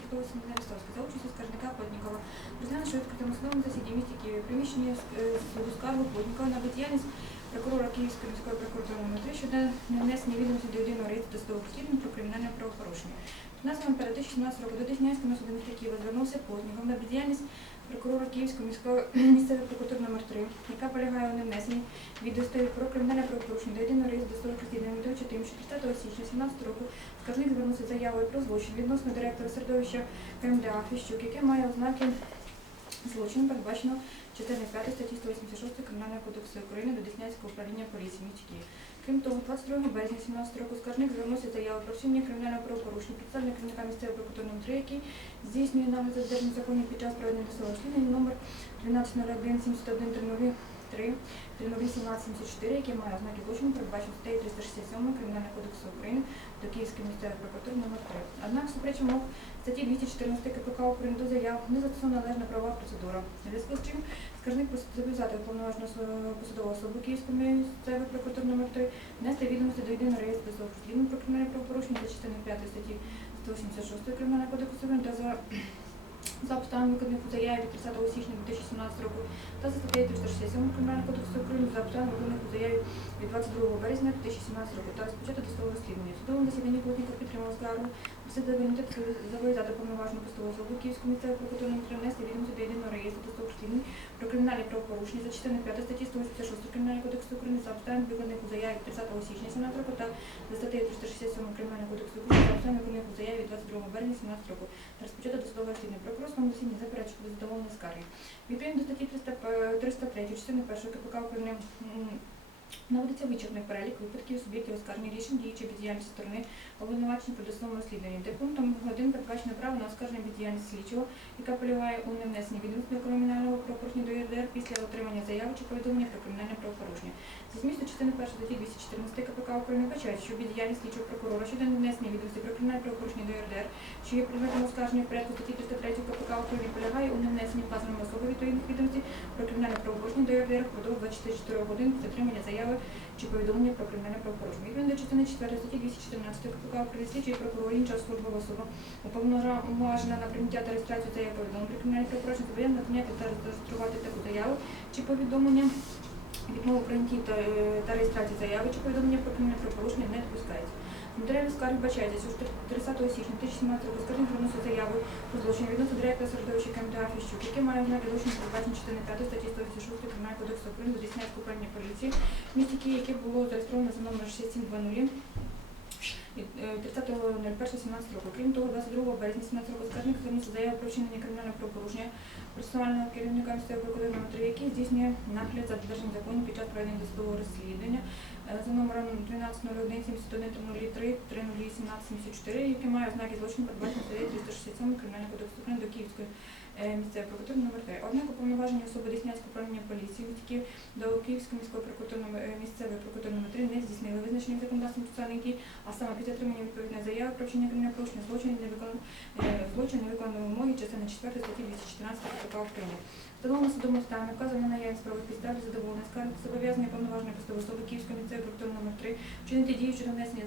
судового семінарі Ставська за участю скаржника Плотнікова. Розглянувши відкритому судовому засіданні в місті Києві приміщення е, суду скаргу Плотнікова на бездіяльність прокурора Київської міської прокуратури номер 3 щодо нанесення відомості до єдиного реєстру досудових розслідувань про кримінальне правопорушення. 15 перед 2017 року до Деснянського суду міста Києва звернувся Плотніков на бездіяльність прокурора Київської міської місцевої прокуратури номер 3 яка полягає у невнесенні відеостої про кримінальне правопорушення до єдиного реєстру розслідувань, ведучи тим, що 30 січня 2017 року скаржник звернувся заявою про злочин відносно директора середовища КМДА Фіщук, яке має ознаки злочину, передбачено частиною 5 статті 186 Кримінального кодексу України до Деснянського управління поліції в місті Києві. Крім того, 22 березня 2017 року скаржник звернувся з заявою про вчинення кримінального правопорушення представник керівника місцевої прокуратури номер 3, який здійснює нагляд за державним під час проведення досудового розслідування номер 1201 71 3 30874, який має ознаки злочину, передбачено статтею 367 Кримінального кодексу України до Київської місцевої прокуратури номер 3. Однак, супереч вимог статті 214 КПК України до заяв не застосована належна правова процедура. У зв'язку з чим скаржник зобов'язати уповноважену посадову особу Київської місцевої прокуратури номер 3 внести відомості до єдиного реєстру розслідувань про кримінальне правопорушення за частиною 5 статті 186 Кримінального кодексу України та за за обставин виконаних у заяві від 30 січня 2017 року та за статтею 367 Кримінального кодексу України за обставин виконаних у заяві від 22 березня 2017 року та розпочати досудове розслідування. Судовому засіданні Плотніков підтримав скаргу, просить комітет зобов'язати повноважну постову особу Київської місцевої прокуратури 3 відомості до єдиного реєстру досудових розслідувань про кримінальні правопорушення за частиною 5 статті 186 Кримінального кодексу України за обставин виконаних у заяві 30 січня 2017 року та за статтею 367 Кримінального кодексу України за обставин виконаних у заяві 22 березня 2017 року та розпочати досудове розслідування. Прокурор засіданні заперечив до задоволення скарги. Відповідно до статті 300, е, 303 частини 1 КПК України наводиться вичерпний перелік випадків суб'єктів оскарження рішень діючої бездіяльності сторони обвинувачення по досудовому розслідуванні, де пунктом 1 передбачено право на оскарження бездіяльності слідчого, яка полягає у невнесенні відносно кримінального правопорушення до ЄРДР після отримання заяви чи повідомлення про кримінальне правопорушення. Змісту частини 1 статті 214 КПК України вбачають, що бездіяльність слідчого прокурора щодо невнесення відомості про кримінальне правопорушення до ЄРДР, що є предметом оскарження в порядку статті 303 КПК України, полягає у невнесенні вказаними особи відповідних відомостей про кримінальне правопорушення до ЄРДР впродовж 24 годин з отримання заяви чи повідомлення про кримінальне правопорушення. Відповідно до частини 4 статті 214 КПК України слідчий прокурор, інша службова особа, уповноважена на прийняття та реєстрацію заяви повідомлення про кримінальне правопорушення, зобов'язана прийняти та реєструвати таку заяву чи повідомлення. Відмову прийнятті та, е, та реєстрації заяви чи повідомлення про кримінальне правопорушення не допускається. В матеріалі скарги вбачається, що 30 січня 2017 року скаржник звернувся заяву про злочин відносно директора середовища КМДА Фіщук, який має ознаки злочину передбачення частини 5 статті 186 Кримінального кодексу України до Деснянського управління поліції в місті Києві, яке було зареєстровано за номером 6720 від е, 30.01.17 року. Крім того, 22 березня 17 року скаржник звернувся з заявою про вчинення кримінального правопорушення процесуального керівника місцевої прокуратури номер 3, який здійснює нагляд за додержанням закону під час проведення досудового розслідування е, за номером 1201 71 303 3017 74, який має ознаки злочину передбачені статтею 367 Кримінального кодексу України до Київської е, місцевої прокуратури номер 3. Однак уповноважені особи Деснянського управління поліції в до Київської міської прокуратури е, місцевої прокуратури номер 3 не здійснили визначені законодавством процесуальних дій, а саме під отримання відповідної заяви про вчинення кримінального порушення е, злочин не виконано вимоги частини 4 статті 214 КПК України. Встановлено судовому стані, вказано на наявність правових підстав задоволення скарги, зобов'язання повноваження посадової особи Київської місцевої номер 3 вчинити дії щодо внесення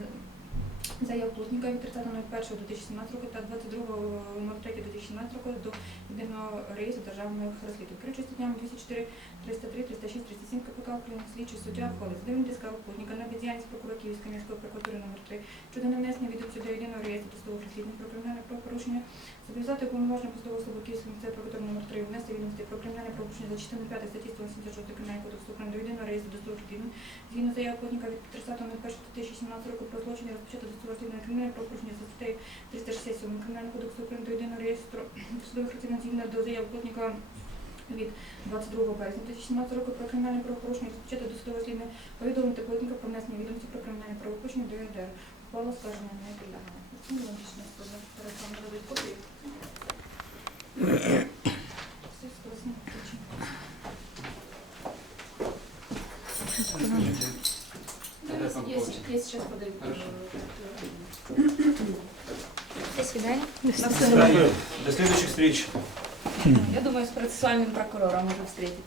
заяв плотника від 30.01.2017 року та 22.03.2017 року до єдиного реєстру державних розслідувань. Керуючи статтями 204, 303, 306, 37 КПК України, слідчий суддя входить задовільнити скаргу плотника на бездіяльність прокурора Київської міської прокуратури номер 3 щодо невнесення відомості до єдиного реєстру досудових розслідувань про кримінальне правопорушення, зобов'язати уповноважену посадову особу Київської місцевої прокуратури номер 3 внести відомості про кримінальне правопорушення за частиною 5 статті 186 Кримінального кодексу України до єдиного реєстру досудових розслідувань згідно заяви плотника від 30.01.2017 року про злочин досудове розслідування кримінальне правопорушення за статтею 367 Кримінального кодексу України до єдиного реєстру досудових розслідувань до заяви плотника від 22 березня 2017 року про кримінальне правопорушення розпочати досудове розслідування повідомити плотника про внесення відомості про кримінальне правопорушення до ЄРДР. Ухвала скаження не підлягає. Логічно, Я, сейчас подаю. Хорошо. До свидания. До следующих встреч. Я думаю, с процессуальным прокурором уже встретитесь.